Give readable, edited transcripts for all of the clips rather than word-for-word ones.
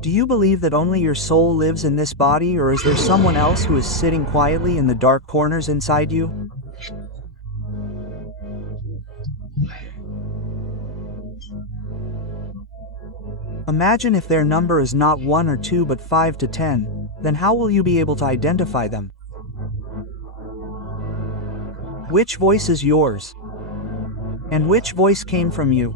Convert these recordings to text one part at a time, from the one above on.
Do you believe that only your soul lives in this body, or is there someone else who is sitting quietly in the dark corners inside you? Imagine if their number is not 1 or 2 but 5 to 10, then how will you be able to identify them? Which voice is yours? And which voice came from you?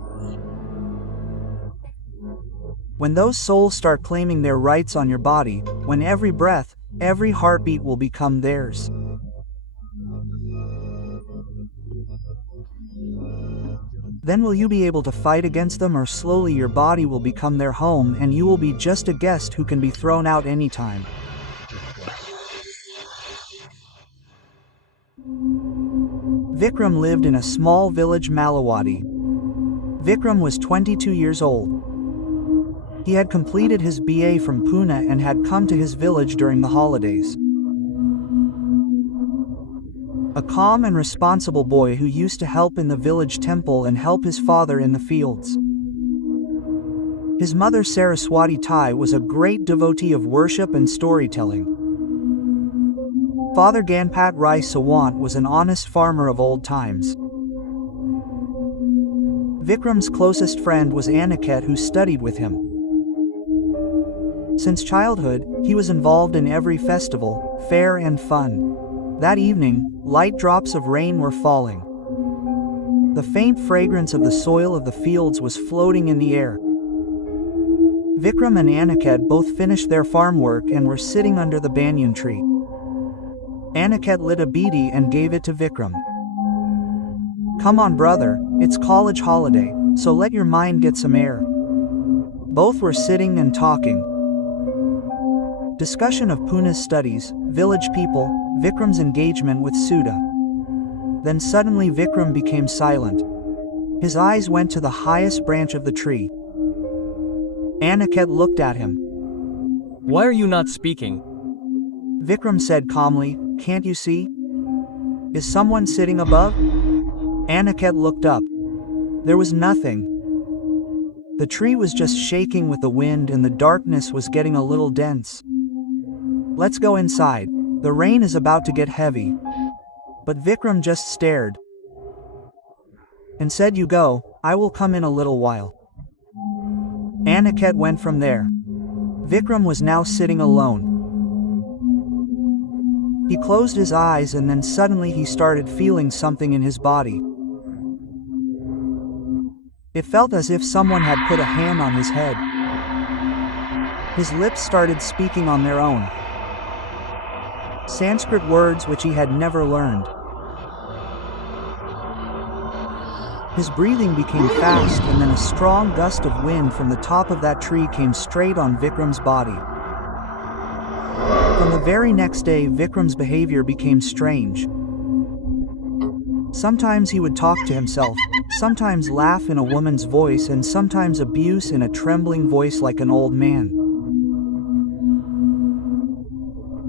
When those souls start claiming their rights on your body, when every breath, every heartbeat will become theirs. Then will you be able to fight against them, or slowly your body will become their home and you will be just a guest who can be thrown out anytime? Vikram lived in a small village Malawadi. Vikram was 22 years old. He had completed his BA from Pune and had come to his village during the holidays. A calm and responsible boy who used to help in the village temple and help his father in the fields. His mother Saraswati Tai was a great devotee of worship and storytelling. Father Ganpat Rai Sawant was an honest farmer of old times. Vikram's closest friend was Aniket, who studied with him. Since childhood, he was involved in every festival, fair and fun. That evening, light drops of rain were falling. The faint fragrance of the soil of the fields was floating in the air. Vikram and Aniket both finished their farm work and were sitting under the banyan tree. Aniket lit a beedi and gave it to Vikram. "Come on, brother, it's college holiday, so let your mind get some air." Both were sitting and talking. Discussion of Pune's studies, village people, Vikram's engagement with Sudha. Then suddenly Vikram became silent. His eyes went to the highest branch of the tree. Aniket looked at him. "Why are you not speaking?" Vikram said calmly, "Can't you see? Is someone sitting above?" Aniket looked up. There was nothing. The tree was just shaking with the wind and the darkness was getting a little dense. "Let's go inside. The rain is about to get heavy." But Vikram just stared and said, "You go, I will come in a little while." Aniket went from there. Vikram was now sitting alone. He closed his eyes and then suddenly he started feeling something in his body. It felt as if someone had put a hand on his head. His lips started speaking on their own. Sanskrit words which he had never learned. His breathing became fast and then a strong gust of wind from the top of that tree came straight on Vikram's body. From the very next day, Vikram's behavior became strange. Sometimes he would talk to himself, sometimes laugh in a woman's voice, and sometimes abuse in a trembling voice like an old man.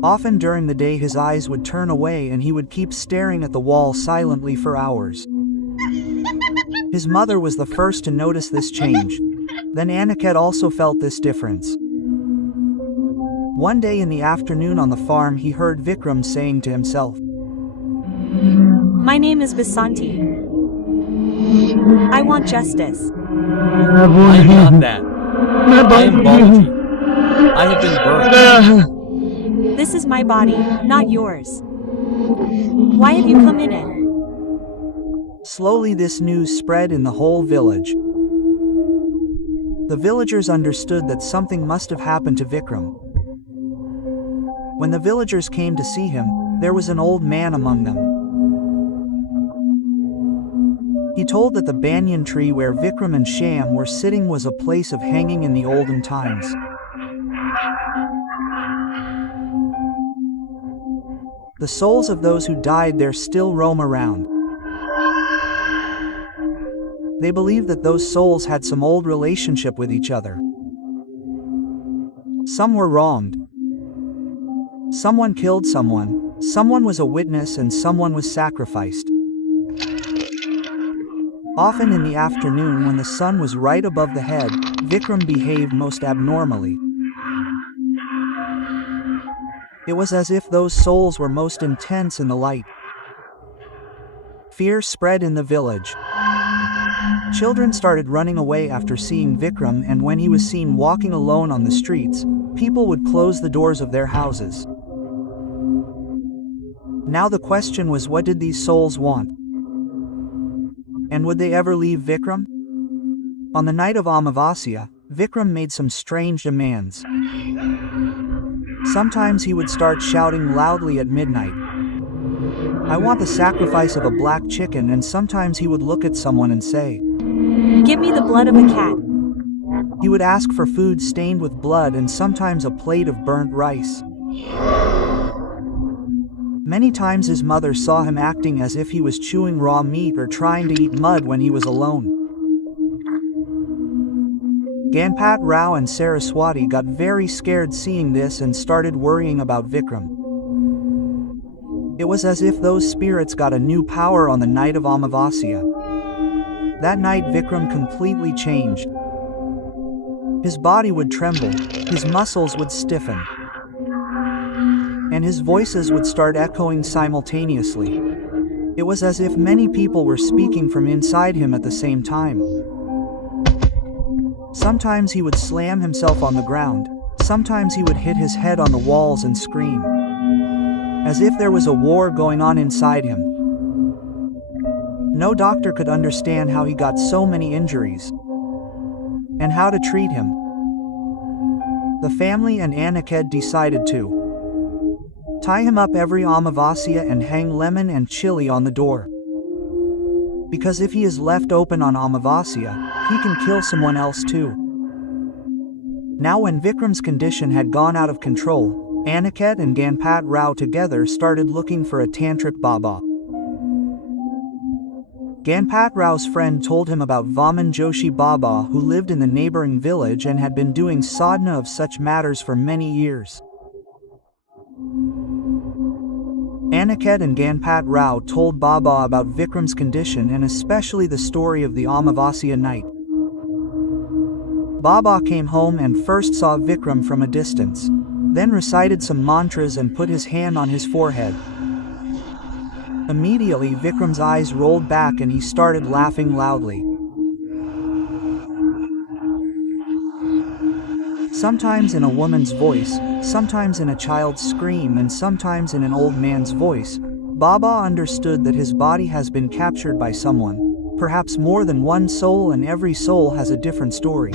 Often during the day his eyes would turn away and he would keep staring at the wall silently for hours. His mother was the first to notice this change. Then Aniket also felt this difference. One day in the afternoon on the farm he heard Vikram saying to himself, "My name is Basanti. I want justice." "I am not that. I am Balaji. I have been burned." "This is my body, not yours. Why have you come in it?" Slowly this news spread in the whole village. The villagers understood that something must have happened to Vikram. When the villagers came to see him, there was an old man among them. He told that the banyan tree where Vikram and Shyam were sitting was a place of hanging in the olden times. The souls of those who died there still roam around. They believe that those souls had some old relationship with each other. Some were wronged. Someone killed someone, someone was a witness, and someone was sacrificed. Often in the afternoon when the sun was right above the head, Vikram behaved most abnormally. It was as if those souls were most intense in the light. Fear spread in the village. Children started running away after seeing Vikram, and when he was seen walking alone on the streets, people would close the doors of their houses. Now the question was, what did these souls want? And would they ever leave Vikram? On the night of Amavasya, Vikram made some strange demands. Sometimes he would start shouting loudly at midnight, "I want the sacrifice of a black chicken," and sometimes he would look at someone and say, Give me the blood of a cat. he would ask for food stained with blood and sometimes a plate of burnt rice. Many times his mother saw him acting as if he was chewing raw meat or trying to eat mud when he was alone. Ganpat Rao and Saraswati got very scared seeing this and started worrying about Vikram. It was as if those spirits got a new power on the night of Amavasya. That night Vikram completely changed. His body would tremble, his muscles would stiffen, and his voices would start echoing simultaneously. It was as if many people were speaking from inside him at the same time. Sometimes he would slam himself on the ground, sometimes he would hit his head on the walls and scream, as if there was a war going on inside him. No doctor could understand how he got so many injuries, and how to treat him. The family and Aniket decided to tie him up every Amavasya and hang lemon and chili on the door. Because if he is left open on Amavasya, he can kill someone else too. Now when Vikram's condition had gone out of control, Aniket and Ganpat Rao together started looking for a tantric Baba. Ganpat Rao's friend told him about Vaman Joshi Baba, who lived in the neighboring village and had been doing sadhana of such matters for many years. Aniket and Ganpat Rao told Baba about Vikram's condition and especially the story of the Amavasya night. Baba came home and first saw Vikram from a distance, then recited some mantras and put his hand on his forehead. Immediately Vikram's eyes rolled back and he started laughing loudly. Sometimes in a woman's voice, sometimes in a child's scream, and sometimes in an old man's voice, Baba understood that his body has been captured by someone, perhaps more than one soul, and every soul has a different story.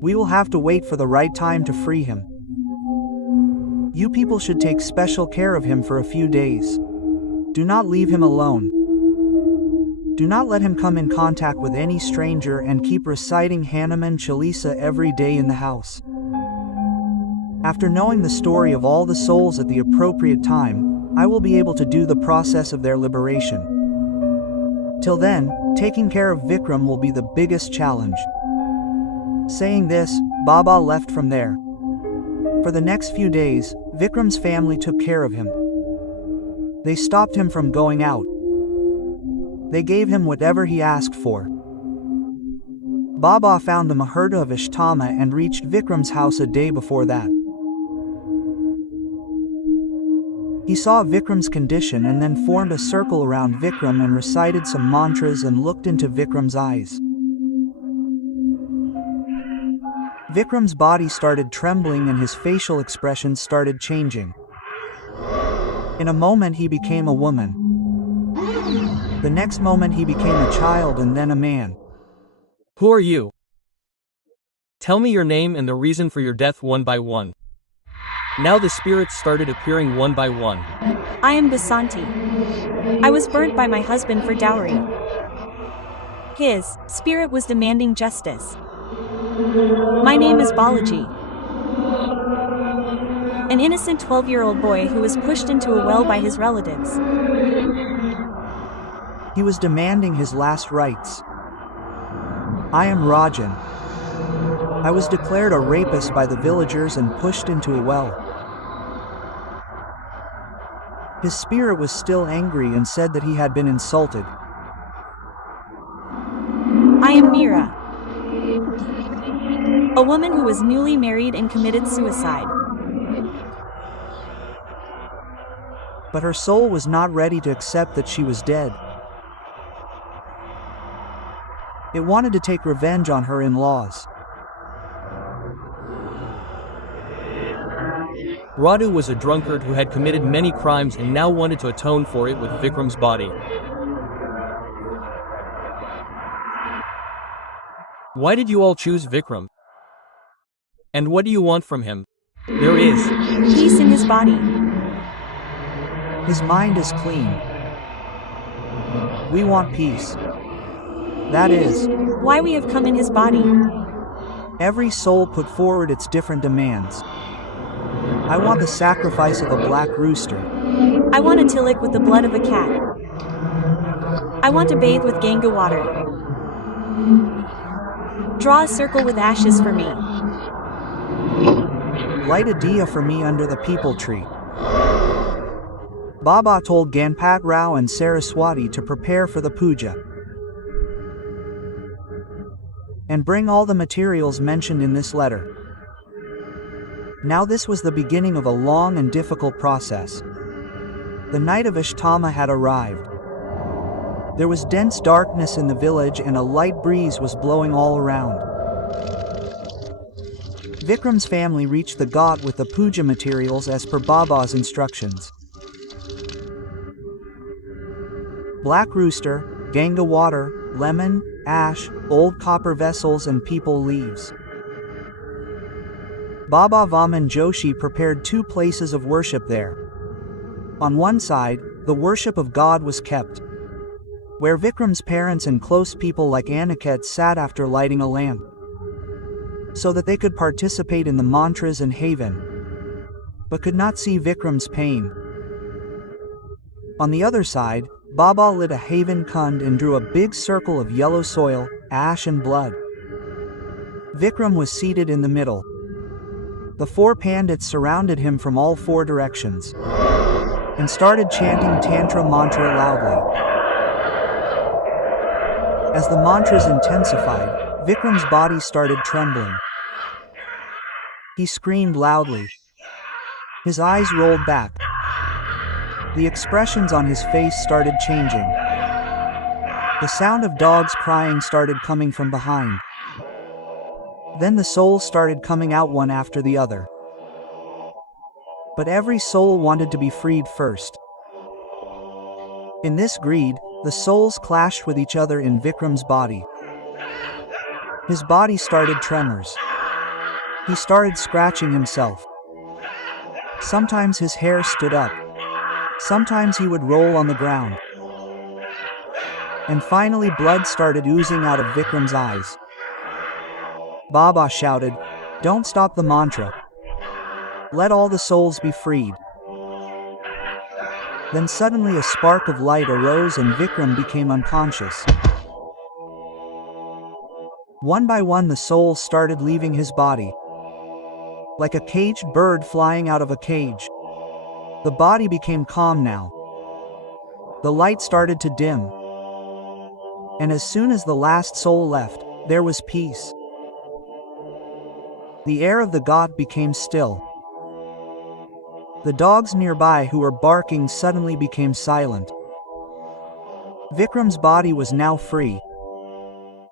We will have to wait for the right time to free him. You people should take special care of him for a few days. Do not leave him alone. Do not let him come in contact with any stranger, and keep reciting Hanuman Chalisa every day in the house. After knowing the story of all the souls at the appropriate time, I will be able to do the process of their liberation. Till then, taking care of Vikram will be the biggest challenge. Saying this, Baba left from there. For the next few days, Vikram's family took care of him. They stopped him from going out. They gave him whatever he asked for. Baba found the Muhurta of Ashtama and reached Vikram's house a day before that. He saw Vikram's condition and then formed a circle around Vikram and recited some mantras and looked into Vikram's eyes. Vikram's body started trembling and his facial expressions started changing. In a moment he became a woman. The next moment he became a child and then a man. Who are you? Tell me your name and the reason for your death one by one. Now the spirits started appearing one by one. I am Basanti. I was burnt by my husband for dowry. His spirit was demanding justice. My name is Balaji. An innocent 12-year-old boy who was pushed into a well by his relatives. He was demanding his last rites. I am Rajan. I was declared a rapist by the villagers and pushed into a well. His spirit was still angry and said that he had been insulted. I am Mira. A woman who was newly married and committed suicide. But her soul was not ready to accept that she was dead. It wanted to take revenge on her in-laws. Radu was a drunkard who had committed many crimes and now wanted to atone for it with Vikram's body. Why did you all choose Vikram? And what do you want from him? There is Peace in his body. His mind is clean. We want peace. That is Why we have come in his body. every soul put forward its different demands. I want the sacrifice of a black rooster. I want a tilak with the blood of a cat. I want to bathe with Ganga water. Draw a circle with ashes for me. Light a diya for me under the peepal tree. Baba told Ganpat Rao and Saraswati to prepare for the puja and bring all the materials mentioned in this letter. Now this was the beginning of a long and difficult process. The night of Ashtama had arrived. There was dense darkness in the village and a light breeze was blowing all around. Vikram's family reached the ghat with the puja materials as per Baba's instructions. Black rooster, Ganga water, lemon, ash, old copper vessels and peepal leaves. Baba Vaman Joshi prepared 2 places of worship there. On one side, the worship of God was kept, where Vikram's parents and close people like Aniket sat after lighting a lamp, so that they could participate in the mantras and haven, but could not see Vikram's pain. On the other side, Baba lit a haven kund and drew a big circle of yellow soil, ash and blood. Vikram was seated in the middle. The 4 pandits surrounded him from all 4 directions and started chanting Tantra mantra loudly. As the mantras intensified, Vikram's body started trembling. He screamed loudly. His eyes rolled back. The expressions on his face started changing. The sound of dogs crying started coming from behind. Then the souls started coming out one after the other. But every soul wanted to be freed first. In this greed, the souls clashed with each other in Vikram's body. His body started tremors. He started scratching himself. Sometimes his hair stood up. Sometimes he would roll on the ground. And finally blood started oozing out of Vikram's eyes. Baba shouted, "Don't stop the mantra. Let all the souls be freed." Then suddenly a spark of light arose and Vikram became unconscious. One by one the souls started leaving his body, like a caged bird flying out of a cage. The body became calm now. The light started to dim. And as soon as the last soul left, there was peace. The air of the ghat became still. The dogs nearby who were barking suddenly became silent. Vikram's body was now free.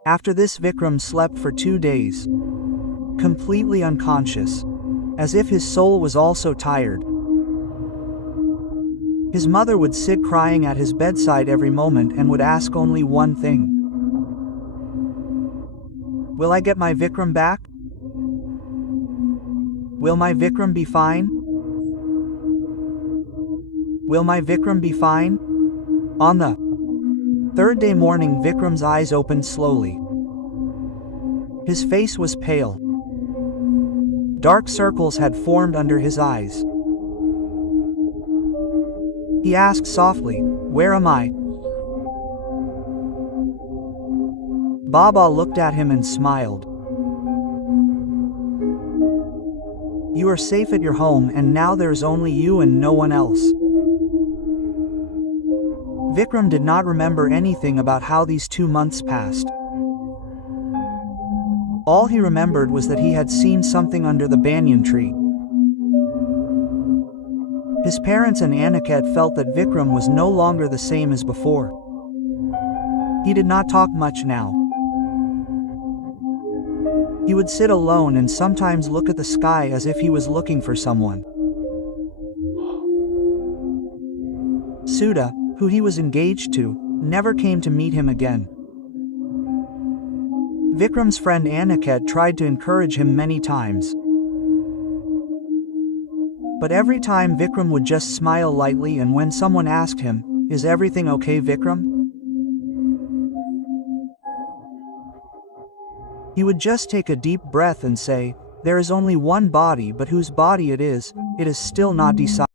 After this Vikram slept for 2 days, completely unconscious, as if his soul was also tired. His mother would sit crying at his bedside every moment and would ask only one thing. "Will I get my Vikram back? Will my Vikram be fine? Will my Vikram be fine?" On the 3rd day morning, Vikram's eyes opened slowly. His face was pale. Dark circles had formed under his eyes. He asked softly, "Where am I?" Baba looked at him and smiled. "You are safe at your home and now there's only you and no one else." Vikram did not remember anything about how these 2 months passed. All he remembered was that he had seen something under the banyan tree. His parents and Aniket felt that Vikram was no longer the same as before. He did not talk much now. He would sit alone and sometimes look at the sky as if he was looking for someone. Sudha, who he was engaged to, never came to meet him again. Vikram's friend Aniket tried to encourage him many times. But every time Vikram would just smile lightly, and when someone asked him, "Is everything okay, Vikram?" he would just take a deep breath and say, "There is only one body, but whose body it is still not decided."